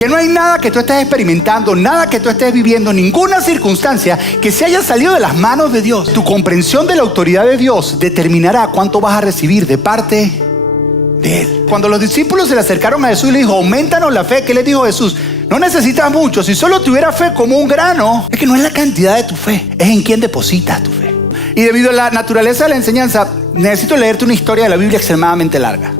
Que no hay nada que tú estés experimentando, nada que tú estés viviendo, ninguna circunstancia que se haya salido de las manos de Dios. Tu comprensión de la autoridad de Dios determinará cuánto vas a recibir de parte de Él. Cuando los discípulos se le acercaron a Jesús y le dijo, aumentanos la fe, ¿qué les dijo Jesús? No necesitas mucho, si solo tuviera fe como un grano. Es que no es la cantidad de tu fe, es en quién depositas tu fe. Y debido a la naturaleza de la enseñanza, necesito leerte una historia de la Biblia extremadamente larga.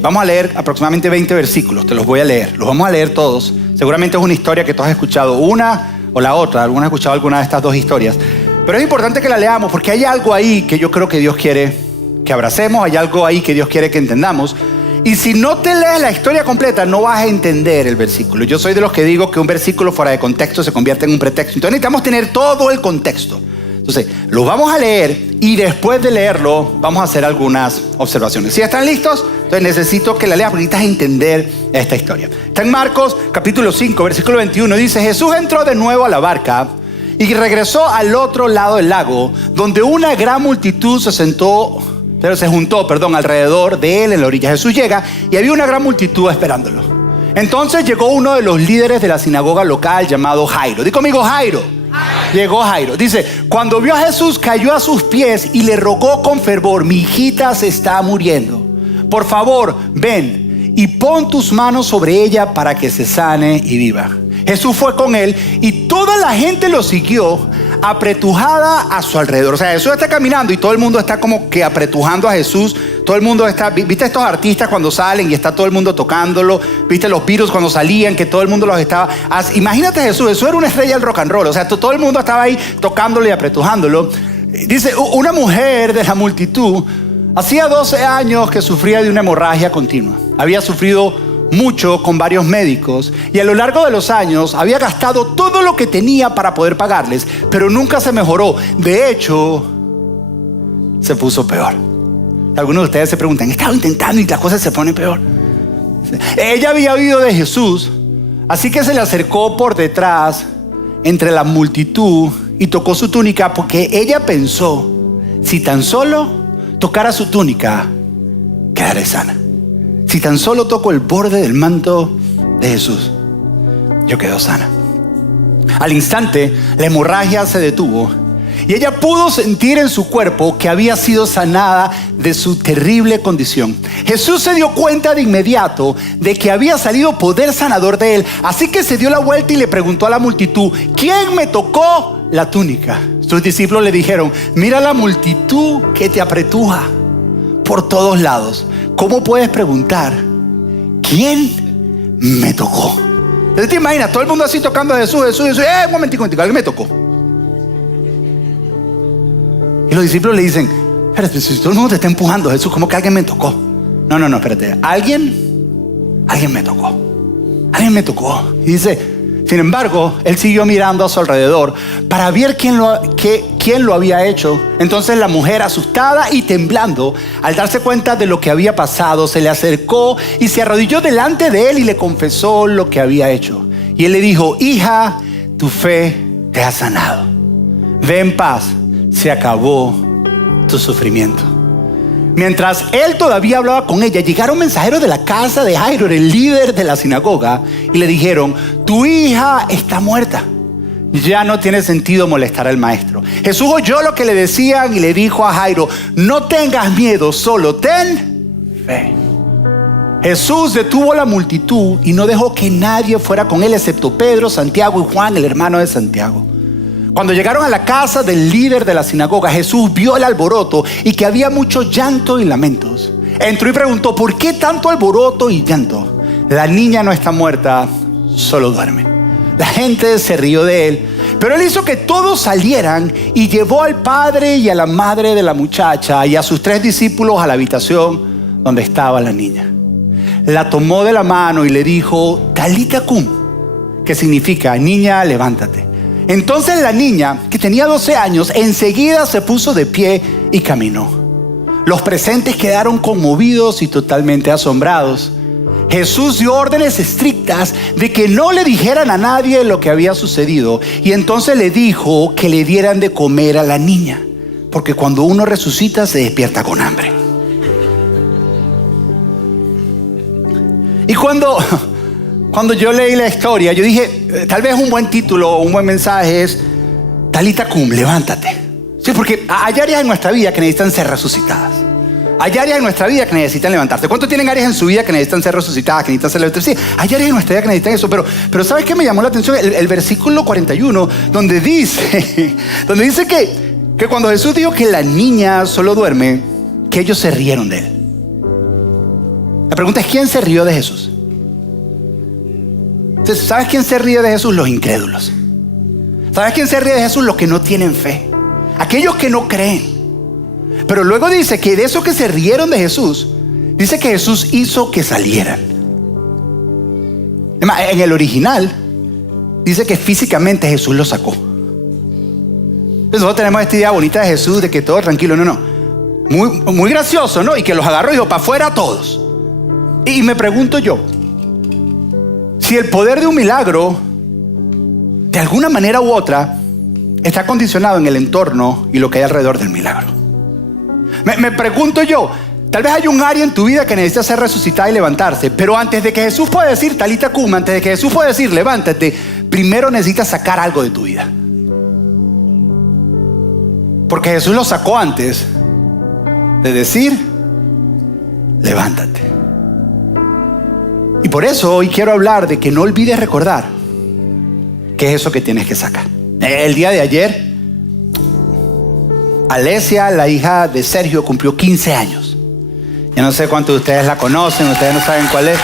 Vamos a leer aproximadamente 20 versículos, te los voy a leer, los vamos a leer todos. Seguramente es una historia que tú has escuchado, una o la otra, algunos han escuchado alguna de estas dos historias. Pero es importante que la leamos porque hay algo ahí que yo creo que Dios quiere que abracemos, hay algo ahí que Dios quiere que entendamos. Y si no te lees la historia completa, no vas a entender el versículo. Yo soy de los que digo que un versículo fuera de contexto se convierte en un pretexto. Entonces necesitamos tener todo el contexto. Entonces, lo vamos a leer y después de leerlo vamos a hacer algunas observaciones. ¿Sí están listos? Entonces necesito que la leas porque necesitas entender esta historia. Está en Marcos capítulo 5, versículo 21. Dice, Jesús entró de nuevo a la barca y regresó al otro lado del lago, donde una gran multitud se juntó alrededor de él en la orilla. Jesús llega y había una gran multitud esperándolo. Entonces llegó uno de los líderes de la sinagoga local llamado Jairo. Di conmigo, Jairo. Llegó Jairo. Dice, cuando vio a Jesús, cayó a sus pies y le rogó con fervor, mi hijita se está muriendo. Por favor, ven y pon tus manos sobre ella para que se sane y viva. Jesús fue con él y toda la gente lo siguió apretujada a su alrededor. O sea, Jesús está caminando y todo el mundo está como que apretujando a Jesús. Todo el mundo está, ¿viste estos artistas cuando salen y está todo el mundo tocándolo? ¿Viste los Beatles cuando salían que todo el mundo los estaba? Imagínate Jesús era una estrella del rock and roll. O sea, todo el mundo estaba ahí tocándolo y apretujándolo. Dice, una mujer de la multitud hacía 12 años que sufría de una hemorragia continua. Había sufrido mucho con varios médicos y a lo largo de los años había gastado todo lo que tenía para poder pagarles, pero nunca se mejoró. De hecho, se puso peor. Algunos de ustedes se preguntan, he estado intentando y las cosas se ponen peor. Ella había oído de Jesús, así que se le acercó por detrás entre la multitud y tocó su túnica porque ella pensó, si tan solo tocara su túnica, quedaré sana. Si tan solo toco el borde del manto de Jesús, yo quedo sana. Al instante, la hemorragia se detuvo y ella pudo sentir en su cuerpo que había sido sanada de su terrible condición. Jesús se dio cuenta de inmediato de que había salido poder sanador de él. Así que se dio la vuelta y le preguntó a la multitud, ¿quién me tocó la túnica? Sus discípulos le dijeron, mira la multitud que te apretuja por todos lados. ¿Cómo puedes preguntar, quién me tocó? Entonces te imaginas, todo el mundo así tocando a Jesús, un momentico, alguien me tocó. Y los discípulos le dicen, espérate, si todo el mundo te está empujando, Jesús, ¿cómo que alguien me tocó? No, espérate, alguien me tocó. Y dice, sin embargo, él siguió mirando a su alrededor para ver quién lo había hecho. Entonces la mujer, asustada y temblando, al darse cuenta de lo que había pasado, se le acercó y se arrodilló delante de él y le confesó lo que había hecho. Y él le dijo, hija, tu fe te ha sanado. Ve en paz, se acabó tu sufrimiento. Mientras él todavía hablaba con ella, llegaron mensajeros de la casa de Jairo, el líder de la sinagoga, y le dijeron, tu hija está muerta. Ya no tiene sentido molestar al maestro. Jesús oyó lo que le decían y le dijo a Jairo, no tengas miedo, solo ten fe. Jesús detuvo la multitud y no dejó que nadie fuera con él, excepto Pedro, Santiago y Juan, el hermano de Santiago. Cuando llegaron a la casa del líder de la sinagoga, Jesús vio el alboroto y que había mucho llanto y lamentos. Entró y preguntó, ¿por qué tanto alboroto y llanto? La niña no está muerta, solo duerme. La gente se rió de él, pero él hizo que todos salieran y llevó al padre y a la madre de la muchacha y a sus 3 discípulos a la habitación donde estaba la niña. La tomó de la mano y le dijo, Talita cum, que significa, niña, levántate. Entonces la niña, que tenía 12 años, enseguida se puso de pie y caminó. Los presentes quedaron conmovidos y totalmente asombrados. Jesús dio órdenes estrictas de que no le dijeran a nadie lo que había sucedido. Y entonces le dijo que le dieran de comer a la niña, porque cuando uno resucita se despierta con hambre. Y cuando Cuando yo leí la historia, yo dije, tal vez un buen título o un buen mensaje es Talita Cum, levántate. Sí, porque hay áreas en nuestra vida que necesitan ser resucitadas. Hay áreas en nuestra vida que necesitan levantarse. ¿Cuántos tienen áreas en su vida que necesitan ser resucitadas, que necesitan ser levantadas? Sí, hay áreas en nuestra vida que necesitan eso. Pero ¿sabes qué me llamó la atención? El versículo 41, donde dice que cuando Jesús dijo que la niña solo duerme, que ellos se rieron de él. La pregunta es, ¿quién se rió de Jesús? Entonces, ¿sabes quién se ríe de Jesús? Los incrédulos. ¿Sabes quién se ríe de Jesús? Los que no tienen fe. Aquellos que no creen. Pero luego dice que de esos que se rieron de Jesús, dice que Jesús hizo que salieran. En el original, dice que físicamente Jesús los sacó. Entonces nosotros tenemos esta idea bonita de Jesús, de que todo tranquilo. No. Muy gracioso, ¿no? Y que los agarró y dijo, para afuera a todos. Y me pregunto yo, si el poder de un milagro, de alguna manera u otra, está condicionado en el entorno y lo que hay alrededor del milagro. Me pregunto yo, tal vez hay un área en tu vida que necesita ser resucitada y levantarse, pero antes de que Jesús pueda decir Talita Cum, antes de que Jesús pueda decir levántate, primero necesitas sacar algo de tu vida. Porque Jesús lo sacó antes de decir levántate. Y por eso hoy quiero hablar de que no olvides recordar qué es eso que tienes que sacar. El día de ayer, Alesia, la hija de Sergio, cumplió 15 años. Yo no sé cuántos de ustedes la conocen, ustedes no saben cuál es.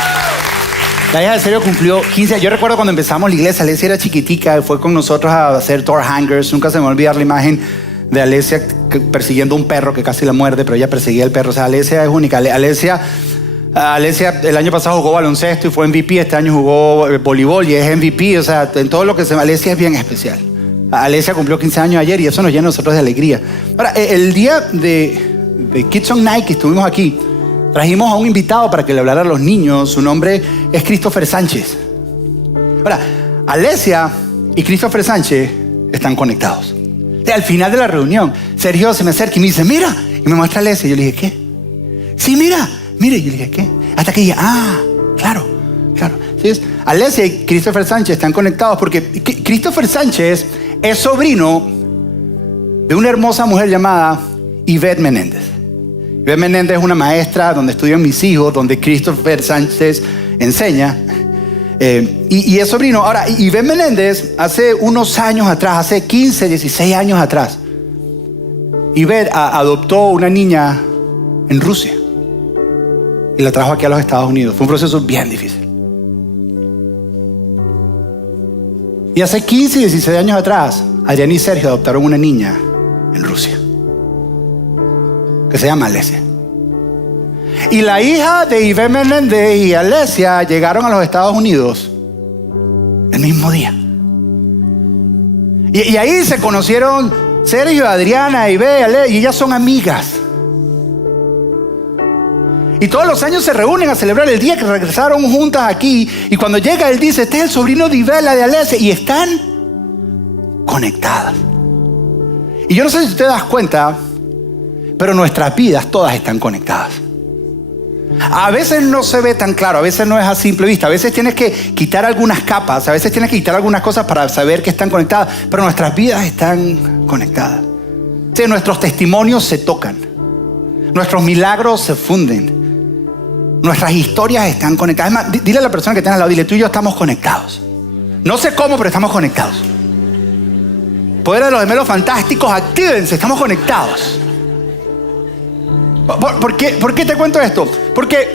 La hija de Sergio cumplió 15 años. Yo recuerdo cuando empezamos la iglesia, Alesia era chiquitica, fue con nosotros a hacer door hangers. Nunca se me va a olvidar la imagen de Alesia persiguiendo un perro que casi la muerde, pero ella perseguía al perro. O sea, Alesia es única. Alesia el año pasado jugó baloncesto y fue MVP. Este año jugó voleibol y es MVP. O sea, en todo lo que se... Alesia es bien especial. Alesia cumplió 15 años ayer y eso nos llena a nosotros de alegría. Ahora, el día de Kids on Night que estuvimos aquí, trajimos a un invitado para que le hablara a los niños. Su nombre es Christopher Sánchez. Ahora, Alesia y Christopher Sánchez están conectados. Al final de la reunión, Sergio se me acerca y me dice, mira, y me muestra a Alesia. Y yo le dije, ¿qué? Sí, mira. Y yo le dije, ¿qué? Hasta que ella, claro. Entonces, Alesia y Christopher Sánchez están conectados porque Christopher Sánchez es sobrino de una hermosa mujer llamada Ivette Menéndez. Ivette Menéndez es una maestra donde estudian mis hijos, donde Christopher Sánchez enseña. Y es sobrino. Ahora, Ivette Menéndez, hace unos años atrás, hace 15, 16 años atrás, Ivette adoptó una niña en Rusia y la trajo aquí a los Estados Unidos. Fue un proceso bien difícil. Y hace 15, 16 años atrás, Adrián y Sergio adoptaron una niña en Rusia que se llama Alesia. Y la hija de Ivette Menéndez y Alesia llegaron a los Estados Unidos el mismo día. Y ahí se conocieron Sergio, Adriana, Ivette, Alesia, y ellas son amigas. Y todos los años se reúnen a celebrar el día que regresaron juntas aquí. Y cuando llega él dice, este es el sobrino de Ivette, la de Alesia. Y están conectadas. Y yo no sé si te das cuenta, pero nuestras vidas todas están conectadas. A veces no se ve tan claro, a veces no es a simple vista. A veces tienes que quitar algunas capas, a veces tienes que quitar algunas cosas para saber que están conectadas. Pero nuestras vidas están conectadas. Sí, nuestros testimonios se tocan. Nuestros milagros se funden. Nuestras historias están conectadas. Es más, dile a la persona que tienes al lado, dile, tú y yo estamos conectados. No sé cómo, pero estamos conectados. Poder de los gemelos fantásticos, actívense, estamos conectados. ¿Por qué te cuento esto? Porque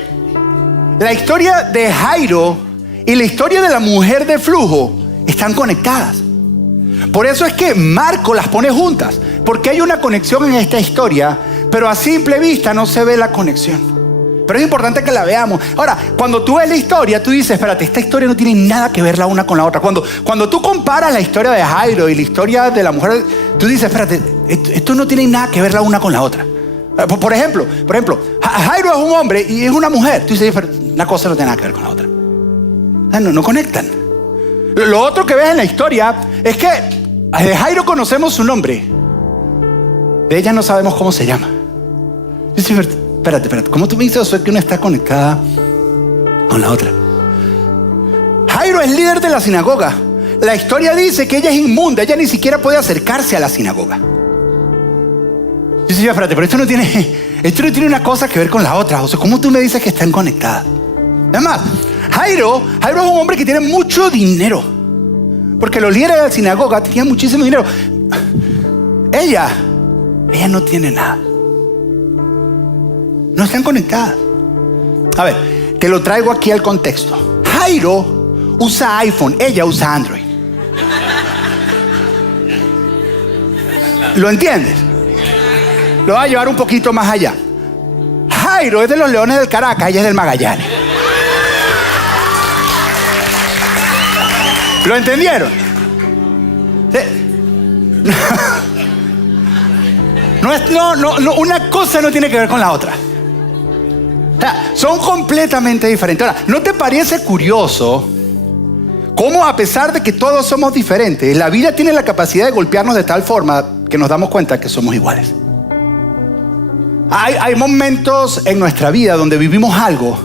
la historia de Jairo y la historia de la mujer de flujo están conectadas. Por eso es que Marco las pone juntas, porque hay una conexión en esta historia, pero a simple vista no se ve la conexión. Pero es importante que la veamos. Ahora, cuando tú ves la historia, tú dices, espérate, esta historia no tiene nada que ver la una con la otra. Cuando tú comparas la historia de Jairo y la historia de la mujer, tú dices, espérate, esto no tiene nada que ver la una con la otra. Por ejemplo, Jairo es un hombre y es una mujer. Tú dices, pero una cosa no tiene nada que ver con la otra. No conectan. Lo otro que ves en la historia es que de Jairo conocemos su nombre. De ella no sabemos cómo se llama. Dices, espérate, ¿cómo tú me dices eso que una está conectada con la otra? Jairo es líder de la sinagoga. La historia dice que ella es inmunda, ella ni siquiera puede acercarse a la sinagoga. Yo decía, espérate, pero esto no tiene una cosa que ver con la otra. O sea, ¿cómo tú me dices que están conectadas? Además, Jairo es un hombre que tiene mucho dinero. Porque los líderes de la sinagoga tenían muchísimo dinero. Ella no tiene nada. No están conectadas. A ver, te lo traigo aquí al contexto. Jairo usa iPhone, ella usa Android. ¿Lo entiendes? Lo voy a llevar un poquito más allá. Jairo es de los Leones del Caracas, ella es del Magallanes. ¿Lo entendieron? No, una cosa no tiene que ver con la otra. O sea, son completamente diferentes. Ahora, ¿no te parece curioso cómo, a pesar de que todos somos diferentes, la vida tiene la capacidad de golpearnos de tal forma que nos damos cuenta que somos iguales? Hay momentos en nuestra vida donde vivimos algo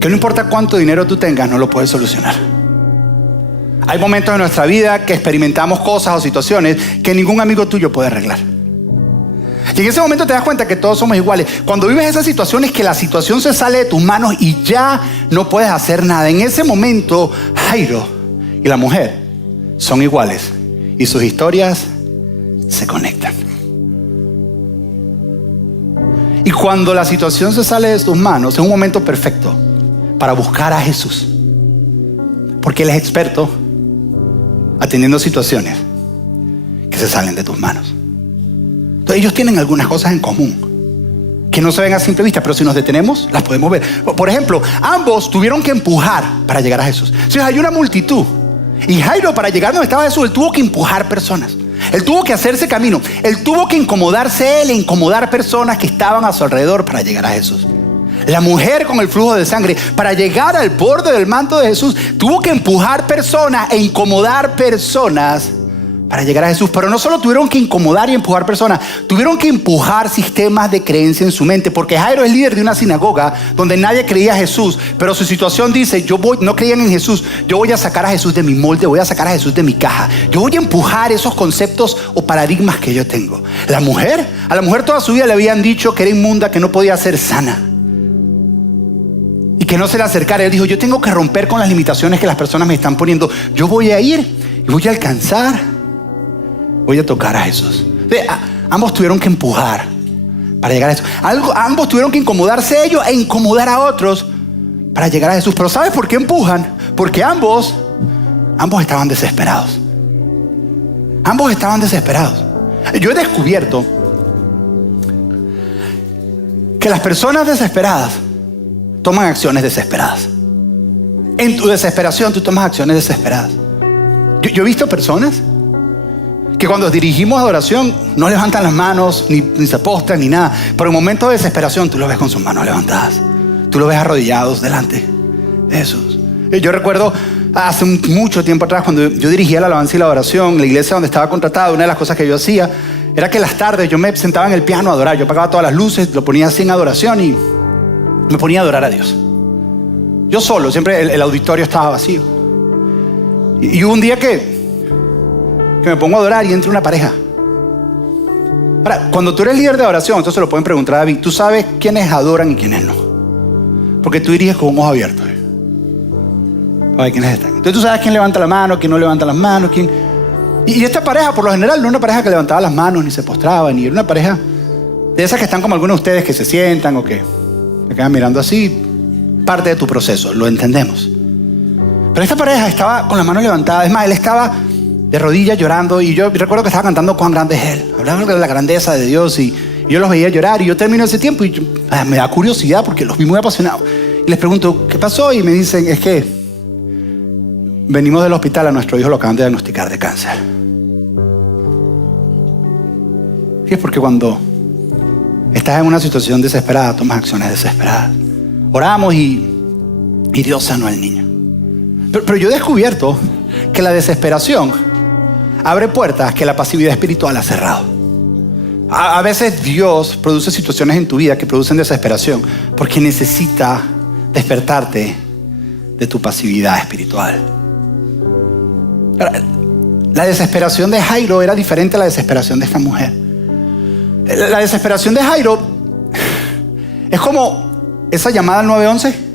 que no importa cuánto dinero tú tengas, no lo puedes solucionar. Hay momentos en nuestra vida que experimentamos cosas o situaciones que ningún amigo tuyo puede arreglar. Y en ese momento te das cuenta que todos somos iguales. Cuando vives esas situaciones que la situación se sale de tus manos y ya no puedes hacer nada, en ese momento Jairo y la mujer son iguales y sus historias se conectan. Y cuando la situación se sale de tus manos, es un momento perfecto para buscar a Jesús, porque Él es experto atendiendo situaciones que se salen de tus manos. Entonces ellos tienen algunas cosas en común que no se ven a simple vista, pero si nos detenemos las podemos ver. Por ejemplo, ambos tuvieron que empujar para llegar a Jesús. Entonces hay una multitud y Jairo, para llegar donde estaba Jesús, él tuvo que empujar personas. Él tuvo que hacerse camino. Él tuvo que incomodarse él e incomodar personas que estaban a su alrededor para llegar a Jesús. La mujer con el flujo de sangre, para llegar al borde del manto de Jesús, tuvo que empujar personas e incomodar personas para llegar a Jesús. Pero no solo tuvieron que incomodar y empujar personas, tuvieron que empujar sistemas de creencia en su mente, porque Jairo es líder de una sinagoga donde nadie creía a Jesús, pero su situación dice, no creían en Jesús, yo voy a sacar a Jesús de mi molde, voy a sacar a Jesús de mi caja, yo voy a empujar esos conceptos o paradigmas que yo tengo. A la mujer toda su vida le habían dicho que era inmunda, que no podía ser sana y que no se le acercara. Él dijo, yo tengo que romper con las limitaciones que las personas me están poniendo. Yo voy a ir y voy a alcanzar, voy a tocar a Jesús. Ambos tuvieron que empujar para llegar a Jesús. Ambos tuvieron que incomodarse ellos e incomodar a otros para llegar a Jesús. Pero ¿sabes por qué empujan? Porque ambos estaban desesperados. Ambos estaban desesperados. Yo he descubierto que las personas desesperadas toman acciones desesperadas. En tu desesperación tú tomas acciones desesperadas. Yo he visto personas que cuando dirigimos adoración no levantan las manos, ni se postran, ni nada. Pero en momentos de desesperación tú lo ves con sus manos levantadas. Tú lo ves arrodillados delante de Jesús. Yo recuerdo hace mucho tiempo atrás, cuando yo dirigía la alabanza y la adoración, la iglesia donde estaba contratado, una de las cosas que yo hacía era que las tardes yo me sentaba en el piano a adorar. Yo apagaba todas las luces, lo ponía así en adoración y me ponía a adorar a Dios. Yo solo, siempre el auditorio estaba vacío. Y hubo un día que me pongo a adorar y entra una pareja. Ahora, cuando tú eres líder de adoración, entonces lo pueden preguntar a David, tú sabes quiénes adoran y quiénes no, porque tú diriges con un ojo abierto a ver quiénes están. Entonces tú sabes quién levanta la mano, quién no levanta las manos, quién. Y esta pareja, por lo general, no era una pareja que levantaba las manos ni se postraba, ni era una pareja de esas que están como algunos de ustedes que se sientan o que se quedan mirando así. Parte de tu proceso, lo entendemos. Pero esta pareja estaba con las manos levantadas. Es más, él estaba de rodillas llorando y yo recuerdo que estaba cantando Cuán grande es Él. Hablaban de la grandeza de Dios y yo los veía llorar y yo termino ese tiempo y me da curiosidad porque los vi muy apasionados. Y les pregunto, ¿qué pasó? Y me dicen, es que venimos del hospital, a nuestro hijo lo acaban de diagnosticar de cáncer. Y es porque cuando estás en una situación desesperada, tomas acciones desesperadas. Oramos y Dios sanó al niño. Pero yo he descubierto que la desesperación abre puertas que la pasividad espiritual ha cerrado. A veces Dios produce situaciones en tu vida que producen desesperación porque necesita despertarte de tu pasividad espiritual. La desesperación de Jairo era diferente a la desesperación de esta mujer. La desesperación de Jairo es como esa llamada al 911.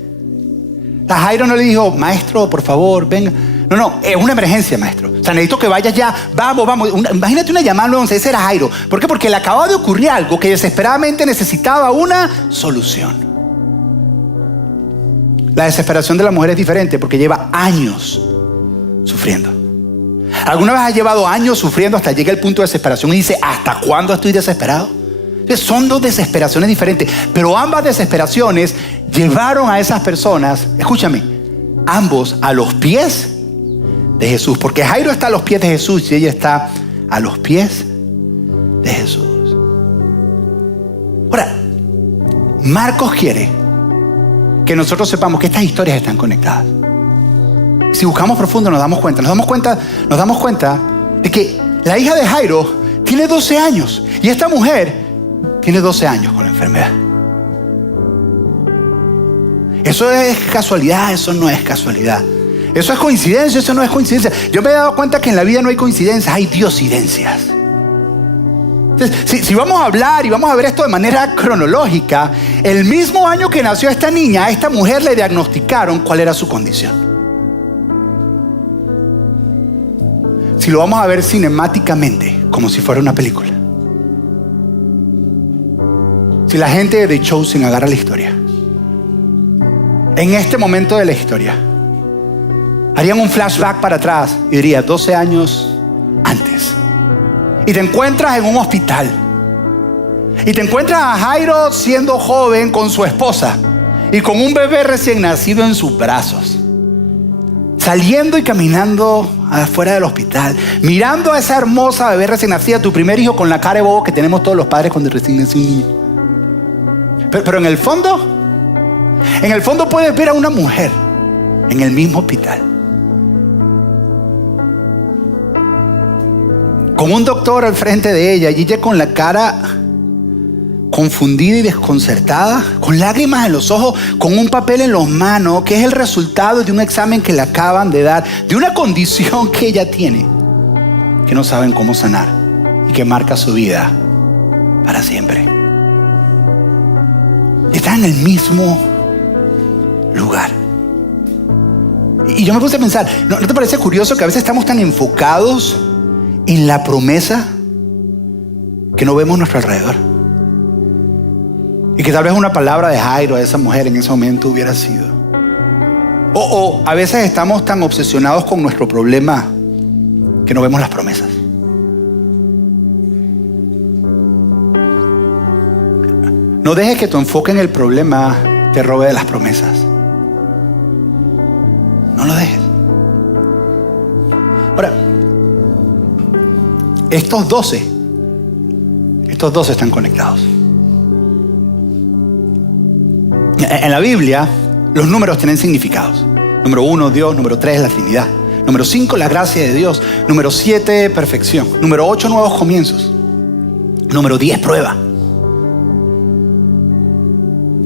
A Jairo no le dijo, maestro, por favor, venga. No, es una emergencia, maestro. O sea, necesito que vayas ya. Vamos. Imagínate una llamada al 911. Ese era Jairo. ¿Por qué? Porque le acababa de ocurrir algo que desesperadamente necesitaba una solución. La desesperación de la mujer es diferente porque lleva años sufriendo. ¿Alguna vez has llevado años sufriendo hasta llega el punto de desesperación y dice, ¿hasta cuándo estoy desesperado? Entonces, son dos desesperaciones diferentes, pero ambas desesperaciones llevaron a esas personas, escúchame, ambos a los pies de Jesús, porque Jairo está a los pies de Jesús y ella está a los pies de Jesús. Ahora, Marcos quiere que nosotros sepamos que estas historias están conectadas. Si buscamos profundo nos damos cuenta de que la hija de Jairo tiene 12 años y esta mujer tiene 12 años con la enfermedad. Eso es casualidad, eso no es casualidad. Eso es coincidencia, eso no es coincidencia. Yo me he dado cuenta que en la vida no hay coincidencias, hay diosidencias. Entonces, si vamos a hablar y vamos a ver esto de manera cronológica, el mismo año que nació esta niña, a esta mujer le diagnosticaron cuál era su condición. Si lo vamos a ver cinemáticamente, como si fuera una película. Si la gente de The Chosen agarra la historia, en este momento de la historia, harían un flashback para atrás y diría 12 años antes. Y te encuentras en un hospital. Y te encuentras a Jairo siendo joven con su esposa y con un bebé recién nacido en sus brazos. Saliendo y caminando afuera del hospital, mirando a esa hermosa bebé recién nacida, tu primer hijo, con la cara de bobo que tenemos todos los padres cuando recién nace un niño. Pero en el fondo puedes ver a una mujer en el mismo hospital, con un doctor al frente de ella, y ella con la cara confundida y desconcertada, con lágrimas en los ojos, con un papel en las manos, que es el resultado de un examen que le acaban de dar, de una condición que ella tiene, que no saben cómo sanar y que marca su vida para siempre. Está en el mismo lugar. Y yo me puse a pensar, ¿no te parece curioso que a veces estamos tan enfocados en la promesa que no vemos a nuestro alrededor? Y que tal vez una palabra de Jairo a esa mujer en ese momento hubiera sido. O a veces estamos tan obsesionados con nuestro problema que no vemos las promesas. No dejes que tu enfoque en el problema te robe de las promesas. No lo dejes. Ahora, estos 12 están conectados. En la Biblia, los números tienen significados. Número 1, Dios. Número 3, la Trinidad. Número 5, la gracia de Dios. Número 7, perfección. Número 8, nuevos comienzos. Número 10, prueba.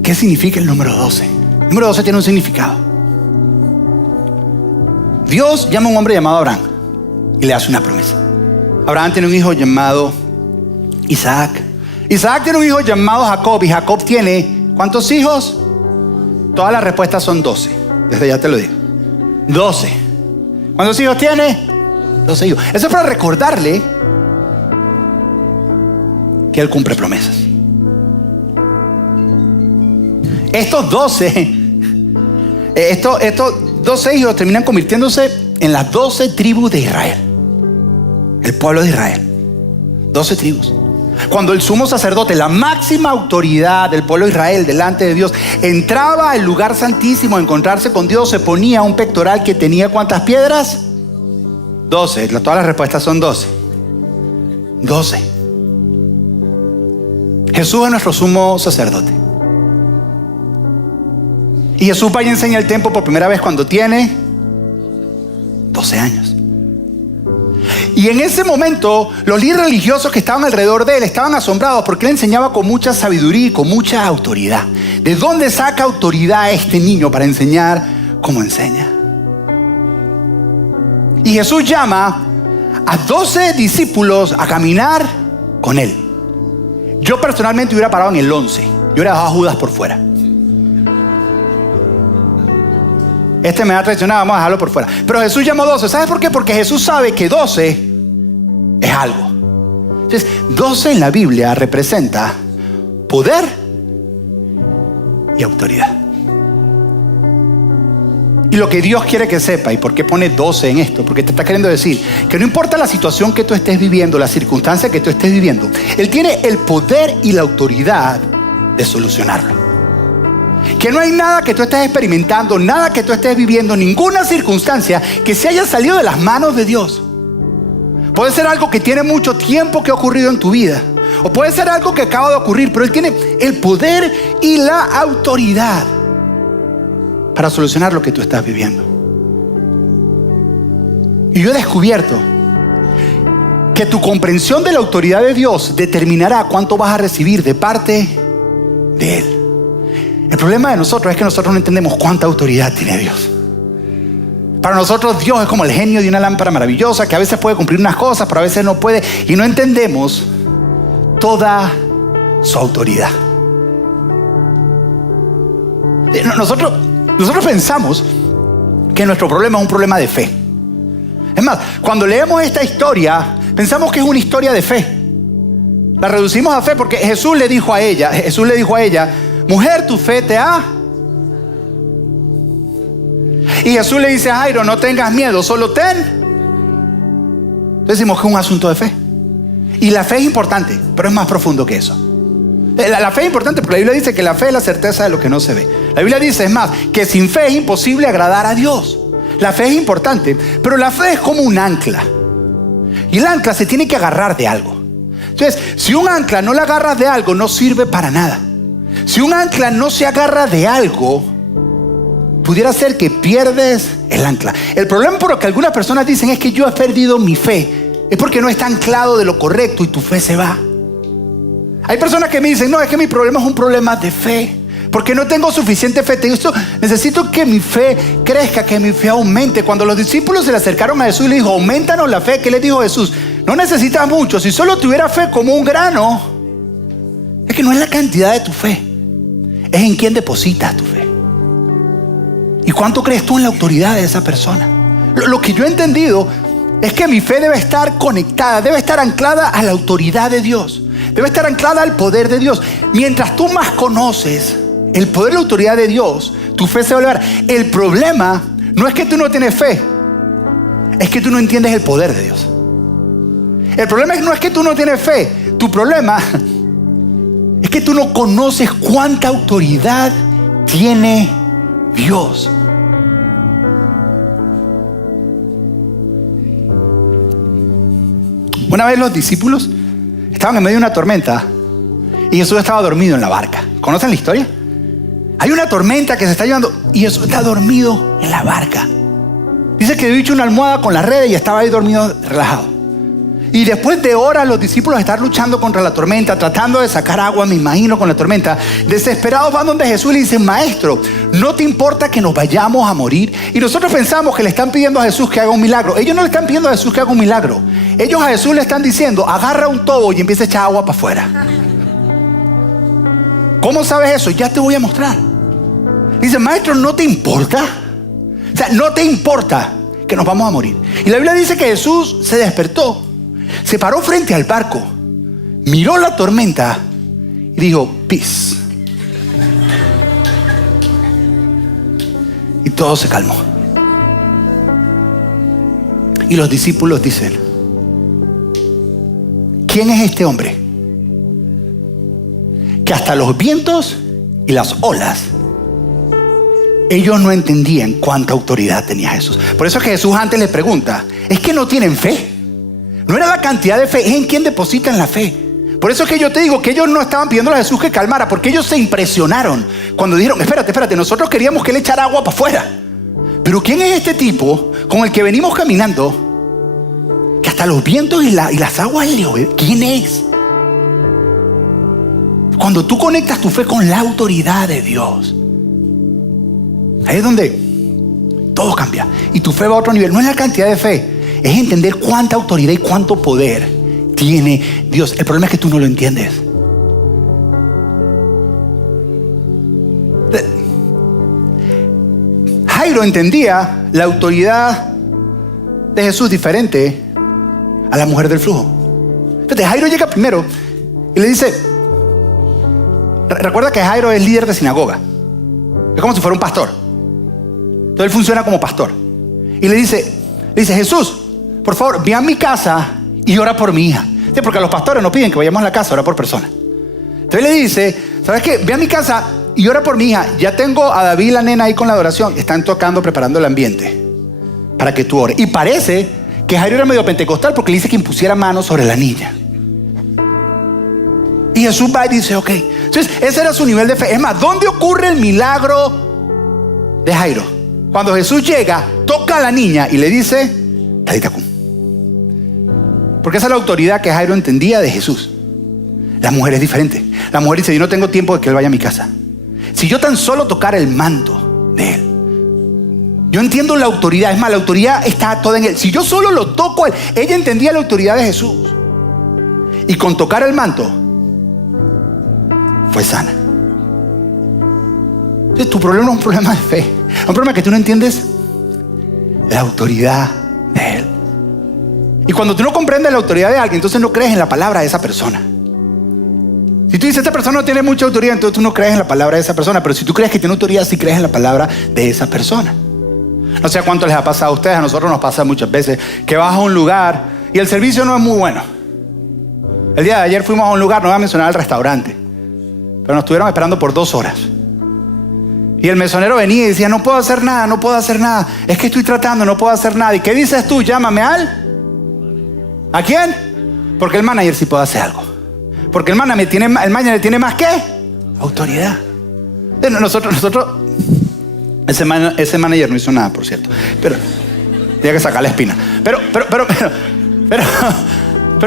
¿Qué significa el número 12? El número 12 tiene un significado. Dios llama a un hombre llamado Abraham y le hace una promesa. Abraham tiene un hijo llamado Isaac. Isaac tiene un hijo llamado Jacob, y Jacob tiene ¿cuántos hijos? Todas las respuestas son 12. Desde ya te lo digo. 12. ¿Cuántos hijos tiene? 12 hijos. Eso es para recordarle que Él cumple promesas. Estos 12 hijos terminan convirtiéndose en las 12 tribus de Israel. El pueblo de Israel. 12 tribus. Cuando el sumo sacerdote, la máxima autoridad del pueblo de Israel delante de Dios, entraba al lugar santísimo a encontrarse con Dios, se ponía un pectoral que tenía ¿cuántas piedras? 12. Todas las respuestas son 12. 12. Jesús es nuestro sumo sacerdote. Y Jesús va y enseña el templo por primera vez cuando tiene 12 años. Y en ese momento, los líderes religiosos que estaban alrededor de él estaban asombrados porque él enseñaba con mucha sabiduría y con mucha autoridad. ¿De dónde saca autoridad este niño para enseñar como enseña? Y Jesús llama a 12 discípulos a caminar con él. Yo personalmente hubiera parado en el 11. Yo hubiera dejado a Judas por fuera. Este me ha traicionado, vamos a dejarlo por fuera. Pero Jesús llamó 12. ¿Sabes por qué? Porque Jesús sabe que 12 es algo. Entonces, 12 en la Biblia representa poder y autoridad. Y lo que Dios quiere que sepa, y por qué pone 12 en esto, porque te está queriendo decir que no importa la situación que tú estés viviendo, la circunstancia que tú estés viviendo, Él tiene el poder y la autoridad de solucionarlo. Que no hay nada que tú estés experimentando, nada que tú estés viviendo, ninguna circunstancia que se haya salido de las manos de Dios. Puede ser algo que tiene mucho tiempo que ha ocurrido en tu vida, o puede ser algo que acaba de ocurrir, pero Él tiene el poder y la autoridad para solucionar lo que tú estás viviendo. Y yo he descubierto que tu comprensión de la autoridad de Dios determinará cuánto vas a recibir de parte de Él. El problema de nosotros es que nosotros no entendemos cuánta autoridad tiene Dios. Para nosotros Dios es como el genio de una lámpara maravillosa que a veces puede cumplir unas cosas, pero a veces no puede, y no entendemos toda su autoridad. Nosotros pensamos que nuestro problema es un problema de fe. Es más, cuando leemos esta historia, pensamos que es una historia de fe. La reducimos a fe porque Jesús le dijo a ella, mujer, tu fe te ha... Y Jesús le dice a Jairo, no tengas miedo, solo ten. Entonces decimos que es un asunto de fe. Y la fe es importante, pero es más profundo que eso. La fe es importante porque la Biblia dice que la fe es la certeza de lo que no se ve. La Biblia dice, es más, que sin fe es imposible agradar a Dios. La fe es importante, pero la fe es como un ancla. Y el ancla se tiene que agarrar de algo. Entonces, si un ancla no la agarras de algo, no sirve para nada. Si un ancla no se agarra de algo, pudiera ser que pierdes el ancla. El problema por lo que algunas personas dicen es que yo he perdido mi fe. Es porque no está anclado de lo correcto y tu fe se va. Hay personas que me dicen, no, es que mi problema es un problema de fe. Porque no tengo suficiente fe. Necesito que mi fe crezca, que mi fe aumente. Cuando los discípulos se le acercaron a Jesús y le dijo, aumentanos la fe. ¿Qué le dijo Jesús? No necesitas mucho. Si solo tuviera fe como un grano. Es que no es la cantidad de tu fe. Es en quién depositas tu fe. ¿Y cuánto crees tú en la autoridad de esa persona? Lo que yo he entendido es que mi fe debe estar conectada, debe estar anclada a la autoridad de Dios. Debe estar anclada al poder de Dios. Mientras tú más conoces el poder y la autoridad de Dios, tu fe se va a elevar. El problema no es que tú no tienes fe, es que tú no entiendes el poder de Dios. El problema no es que tú no tienes fe, tu problema es que tú no conoces cuánta autoridad tiene Dios. Una vez los discípulos estaban en medio de una tormenta y Jesús estaba dormido en la barca. ¿Conocen la historia? Hay una tormenta que se está llevando y Jesús está dormido en la barca. Dice que había hecho una almohada con la red y estaba ahí dormido, relajado. Y después de horas los discípulos están luchando contra la tormenta, tratando de sacar agua, me imagino, con la tormenta. Desesperados van donde Jesús y le dicen, maestro, ¿no te importa que nos vayamos a morir? Y nosotros pensamos que le están pidiendo a Jesús que haga un milagro. Ellos no le están pidiendo a Jesús que haga un milagro. Ellos a Jesús le están diciendo, agarra un tobo y empieza a echar agua para afuera. ¿Cómo sabes eso? Ya te voy a mostrar. Dice, maestro, ¿no te importa? O sea, no te importa que nos vamos a morir. Y la Biblia dice que Jesús se despertó, se paró frente al barco, miró la tormenta y dijo, peace. Y todo se calmó. Y los discípulos dicen, ¿quién es este hombre? Que hasta los vientos y las olas, ellos no entendían cuánta autoridad tenía Jesús. Por eso es que Jesús antes les pregunta, ¿es que no tienen fe? No era la cantidad de fe, es en quién depositan la fe. Por eso es que yo te digo que ellos no estaban pidiendo a Jesús que calmara, porque ellos se impresionaron cuando dijeron, espérate, nosotros queríamos que él echara agua para afuera. Pero ¿quién es este tipo con el que venimos caminando? Que hasta los vientos y las aguas le obedecen. ¿Quién es? Cuando tú conectas tu fe con la autoridad de Dios, ahí es donde todo cambia. Y tu fe va a otro nivel. No es la cantidad de fe, es entender cuánta autoridad y cuánto poder tiene Dios. El problema es que tú no lo entiendes. Jairo entendía la autoridad de Jesús diferente a la mujer del flujo. Entonces Jairo llega primero y le dice, recuerda que Jairo es líder de sinagoga, es como si fuera un pastor. Entonces él funciona como pastor y le dice, Jesús, por favor, ve a mi casa y ora por mi hija. Sí, porque los pastores no piden que vayamos a la casa, ora por persona. Entonces le dice, ¿sabes qué? Ve a mi casa y ora por mi hija. Ya tengo a David y la nena ahí con la adoración. Están tocando, preparando el ambiente para que tú ores. Y parece que Jairo era medio pentecostal porque le dice que impusiera manos sobre la niña. Y Jesús va y dice, ok. Entonces ese era su nivel de fe. Es más, ¿dónde ocurre el milagro de Jairo? Cuando Jesús llega, toca a la niña y le dice, Talita cum. Porque esa es la autoridad que Jairo entendía de Jesús. La mujer es diferente. La mujer dice, yo no tengo tiempo de que él vaya a mi casa. Si yo tan solo tocara el manto de él, yo entiendo la autoridad. Es más, la autoridad está toda en él. Si yo solo lo toco a él, ella entendía la autoridad de Jesús. Y con tocar el manto, fue sana. Entonces tu problema no es un problema de fe. Es un problema que tú no entiendes la autoridad de él. Y cuando tú no comprendes la autoridad de alguien, entonces no crees en la palabra de esa persona. Si tú dices, esta persona no tiene mucha autoridad, entonces tú no crees en la palabra de esa persona. Pero si tú crees que tiene autoridad, sí crees en la palabra de esa persona. No sé a cuánto les ha pasado a ustedes, a nosotros nos pasa muchas veces que vas a un lugar y el servicio no es muy bueno. El día de ayer fuimos a un lugar, no voy a mencionar el restaurante, pero nos estuvieron esperando por 2 horas. Y el mesonero venía y decía, no puedo hacer nada, no puedo hacer nada. Es que estoy tratando, no puedo hacer nada. ¿Y qué dices tú? Llámame ¿a quién? Porque el manager sí puede hacer algo. Porque el manager tiene más que autoridad. Nosotros ese manager no hizo nada, por cierto. Pero tenía que sacar la espina. Pero,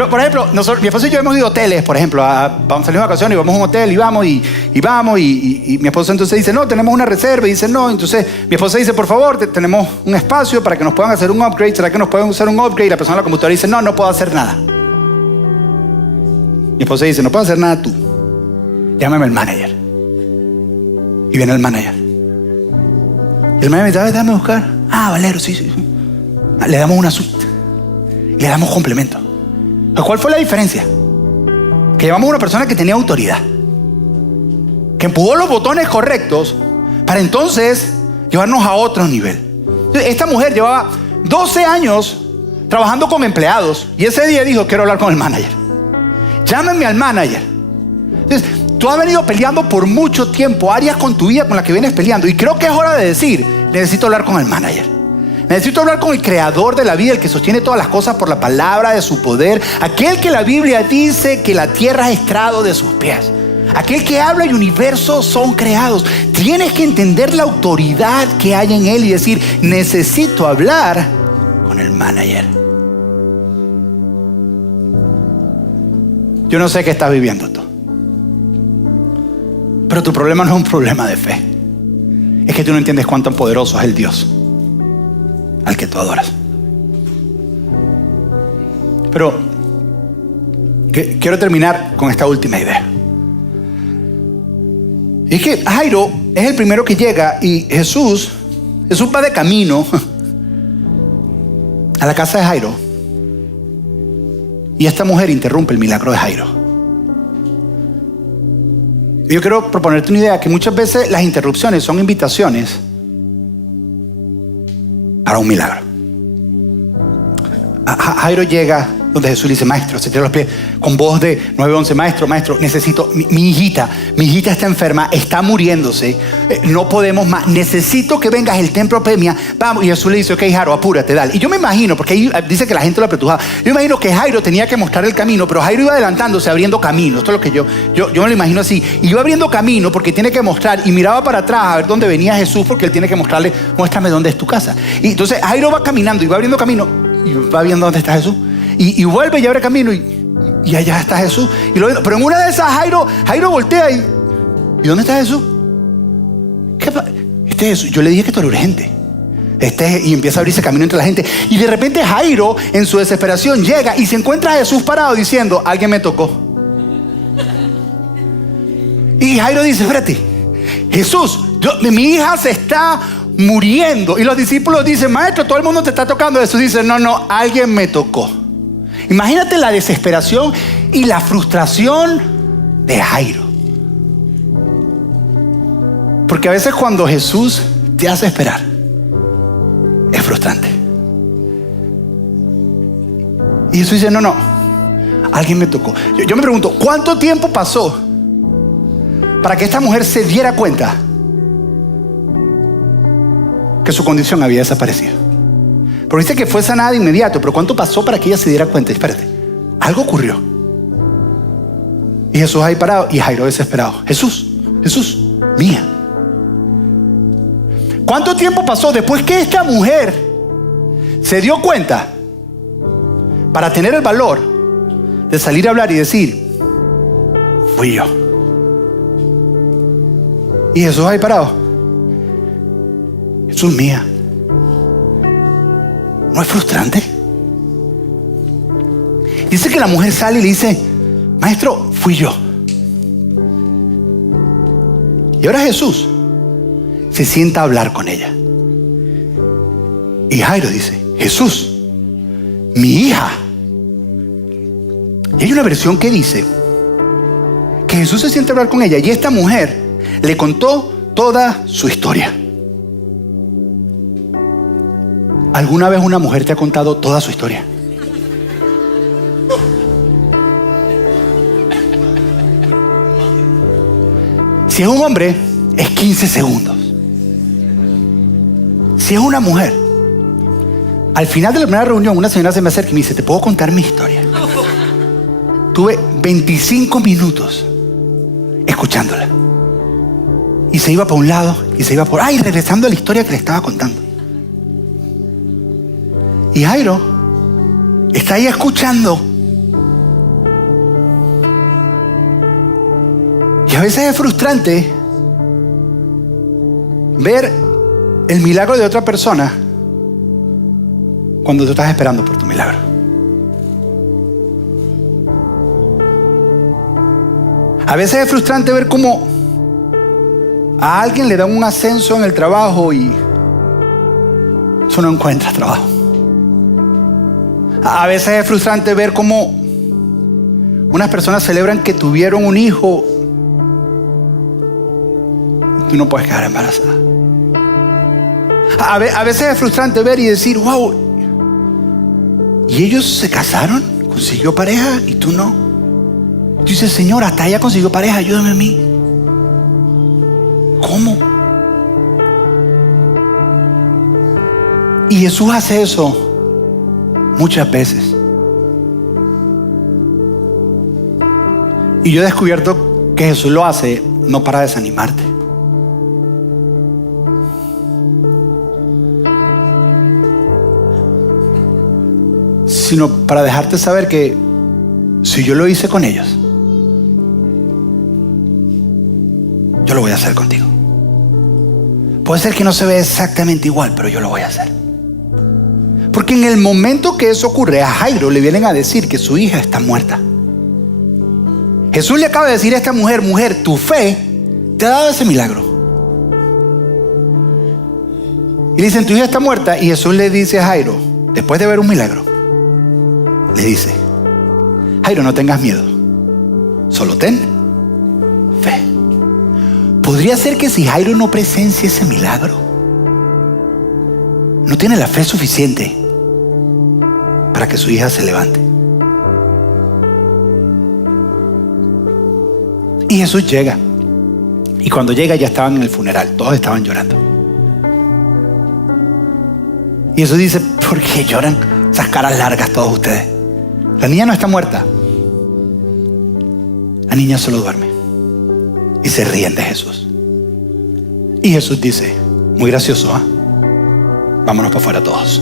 por ejemplo, mi esposo y yo hemos ido a hoteles, por ejemplo, vamos a salir de vacaciones y vamos a un hotel y vamos y mi esposo entonces dice, no, tenemos una reserva, y dice, no, entonces mi esposa dice, por favor, tenemos un espacio para que nos puedan hacer un upgrade, ¿será que nos pueden hacer un upgrade? Y la persona de la computadora dice, no puedo hacer nada. Mi esposa dice, no puedo hacer nada tú, llámame al manager. Y viene el manager. Y el manager me dice, déjame buscar. Valero, sí. Le damos una suite y le damos complemento. ¿Cuál fue la diferencia? Que llevamos a una persona que tenía autoridad, que empujó los botones correctos para entonces llevarnos a otro nivel. Esta mujer llevaba 12 años trabajando como empleados y ese día dijo, quiero hablar con el manager. Llámenme al manager. Entonces, tú has venido peleando por mucho tiempo, áreas con tu vida con las que vienes peleando, y creo que es hora de decir, necesito hablar con el manager. Necesito hablar con el creador de la vida, el que sostiene todas las cosas por la palabra de su poder, aquel que la Biblia dice que la tierra es estrado de sus pies, aquel que habla y universos son creados. Tienes que entender la autoridad que hay en él y decir, necesito hablar con el manager. Yo no sé qué estás viviendo tú, pero tu problema no es un problema de fe. Es que tú no entiendes cuán tan poderoso es el Dios al que tú adoras. Pero quiero terminar con esta última idea. Y es que Jairo es el primero que llega y Jesús va de camino a la casa de Jairo. Y esta mujer interrumpe el milagro de Jairo. Y yo quiero proponerte una idea, que muchas veces las interrupciones son invitaciones para un milagro. Jairo llega donde Jesús le dice, maestro, se tira los pies con voz de 9:11, maestro, necesito, mi hijita está enferma, está muriéndose, no podemos más, necesito que vengas, el templo apremia, vamos. Y Jesús le dice, ok, Jairo, apúrate, dale. Y yo me imagino, porque ahí dice que la gente lo apretujaba, yo me imagino que Jairo tenía que mostrar el camino, pero Jairo iba adelantándose, abriendo camino. Esto es lo que yo me lo imagino así, y iba abriendo camino porque tiene que mostrar, y miraba para atrás a ver dónde venía Jesús, porque él tiene que mostrarle, muéstrame dónde es tu casa. Y entonces Jairo va caminando y va abriendo camino y va viendo dónde está Jesús. y vuelve y abre camino y allá está Jesús. Pero en una de esas Jairo voltea ¿y dónde está Jesús? Este es Jesús. Yo le dije que esto era urgente. Y empieza a abrirse camino entre la gente. Y de repente Jairo, en su desesperación, llega y se encuentra a Jesús parado diciendo: alguien me tocó. Y Jairo dice: espérate, Jesús, mi hija se está muriendo. Y los discípulos dicen: maestro, todo el mundo te está tocando. Jesús dice: no, alguien me tocó. Imagínate la desesperación y la frustración de Jairo. Porque a veces cuando Jesús te hace esperar, es frustrante. Y Jesús dice: no, alguien me tocó. Yo me pregunto, ¿cuánto tiempo pasó para que esta mujer se diera cuenta que su condición había desaparecido? Porque dice que fue sanada de inmediato, pero ¿cuánto pasó para que ella se diera cuenta? Espérate, algo ocurrió. Y Jesús ahí parado y Jairo desesperado: Jesús, mía. ¿Cuánto tiempo pasó después que esta mujer se dio cuenta para tener el valor de salir a hablar y decir: fui yo? Y Jesús ahí parado: Jesús, mía. ¿No es frustrante? Dice que la mujer sale y le dice: maestro, fui yo. Y ahora Jesús se sienta a hablar con ella. Y Jairo dice: Jesús, mi hija. Y hay una versión que dice que Jesús se sienta a hablar con ella y esta mujer le contó toda su historia. ¿Alguna vez una mujer te ha contado toda su historia? Si es un hombre, es 15 segundos. Si es una mujer, al final de la primera reunión, una señora se me acerca y me dice: ¿te puedo contar mi historia? Tuve 25 minutos escuchándola. Y se iba para un lado y se iba por ahí, regresando a la historia que le estaba contando. Y Jairo está ahí escuchando. Y a veces es frustrante ver el milagro de otra persona cuando tú estás esperando por tu milagro. A veces es frustrante ver cómo a alguien le dan un ascenso en el trabajo y tú no encuentras trabajo. A veces es frustrante ver cómo unas personas celebran que tuvieron un hijo y tú no puedes quedar embarazada. A veces es frustrante ver y decir: wow, ¿y ellos se casaron? ¿Consiguió pareja y tú no? Tú dices: Señor, hasta ella consiguió pareja, ayúdame a mí. ¿Cómo? Y Jesús hace eso muchas veces. Y yo he descubierto que Jesús lo hace no para desanimarte, sino para dejarte saber que si yo lo hice con ellos, yo lo voy a hacer contigo. Puede ser que no se ve exactamente igual, pero yo lo voy a hacer. Porque en el momento que eso ocurre, a Jairo le vienen a decir que su hija está muerta. Jesús le acaba de decir a esta mujer: mujer, tu fe te ha dado ese milagro. Y le dicen: tu hija está muerta. Y Jesús le dice a Jairo, después de ver un milagro, le dice: Jairo, no tengas miedo, solo ten fe. Podría ser que si Jairo no presencia ese milagro, no tiene la fe suficiente para que su hija se levante. Y Jesús llega. Y cuando llega ya estaban en el funeral, todos estaban llorando. Y Jesús dice: ¿por qué lloran esas caras largas todos ustedes? La niña no está muerta. La niña solo duerme. Y se ríen de Jesús. Y Jesús dice: muy gracioso, ¿ah? Vámonos para afuera todos.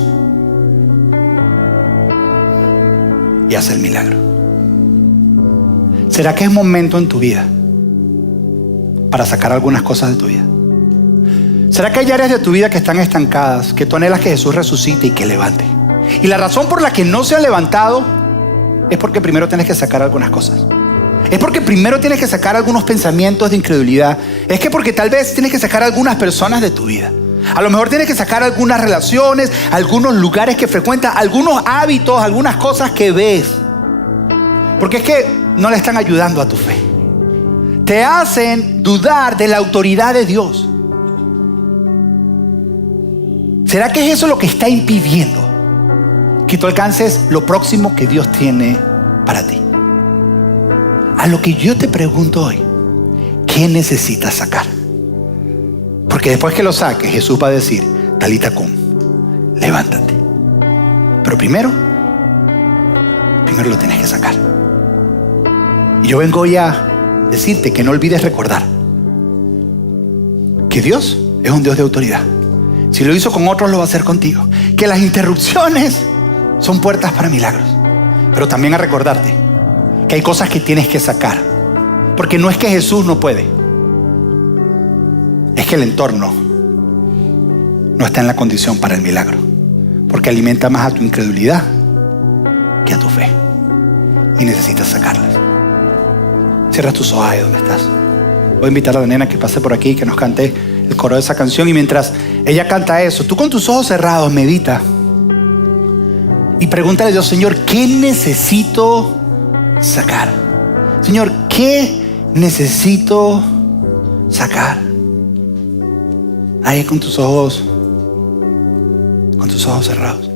y hace el milagro. ¿Será que es momento en tu vida para sacar algunas cosas de tu vida? ¿Será que hay áreas de tu vida que están estancadas, que tú anhelas que Jesús resucite y que levante? Y la razón por la que no se ha levantado es porque primero tienes que sacar algunas cosas. Es porque primero tienes que sacar algunos pensamientos de incredulidad. Es que porque tal vez tienes que sacar algunas personas de tu vida. A lo mejor tienes que sacar algunas relaciones, algunos lugares que frecuentas, algunos hábitos, algunas cosas que ves. Porque es que no le están ayudando a tu fe. Te hacen dudar de la autoridad de Dios. ¿Será que es eso lo que está impidiendo que tú alcances lo próximo que Dios tiene para ti? A lo que yo te pregunto hoy, ¿qué necesitas sacar? Porque después que lo saques, Jesús va a decir, Talita cum, levántate. Pero primero lo tienes que sacar. Y yo vengo ya a decirte que no olvides recordar que Dios es un Dios de autoridad. Si lo hizo con otros, lo va a hacer contigo. Que las interrupciones son puertas para milagros. Pero también a recordarte que hay cosas que tienes que sacar. Porque no es que Jesús no puede. Es que el entorno no está en la condición para el milagro. Porque alimenta más a tu incredulidad que a tu fe. Y necesitas sacarlas. Cierra tus ojos ahí donde estás. Voy a invitar a la nena que pase por aquí, que nos cante el coro de esa canción. Y mientras ella canta eso, tú con tus ojos cerrados medita y pregúntale a Dios, Señor, ¿qué necesito sacar? Señor, ¿qué necesito sacar? Ahí con tus ojos cerrados.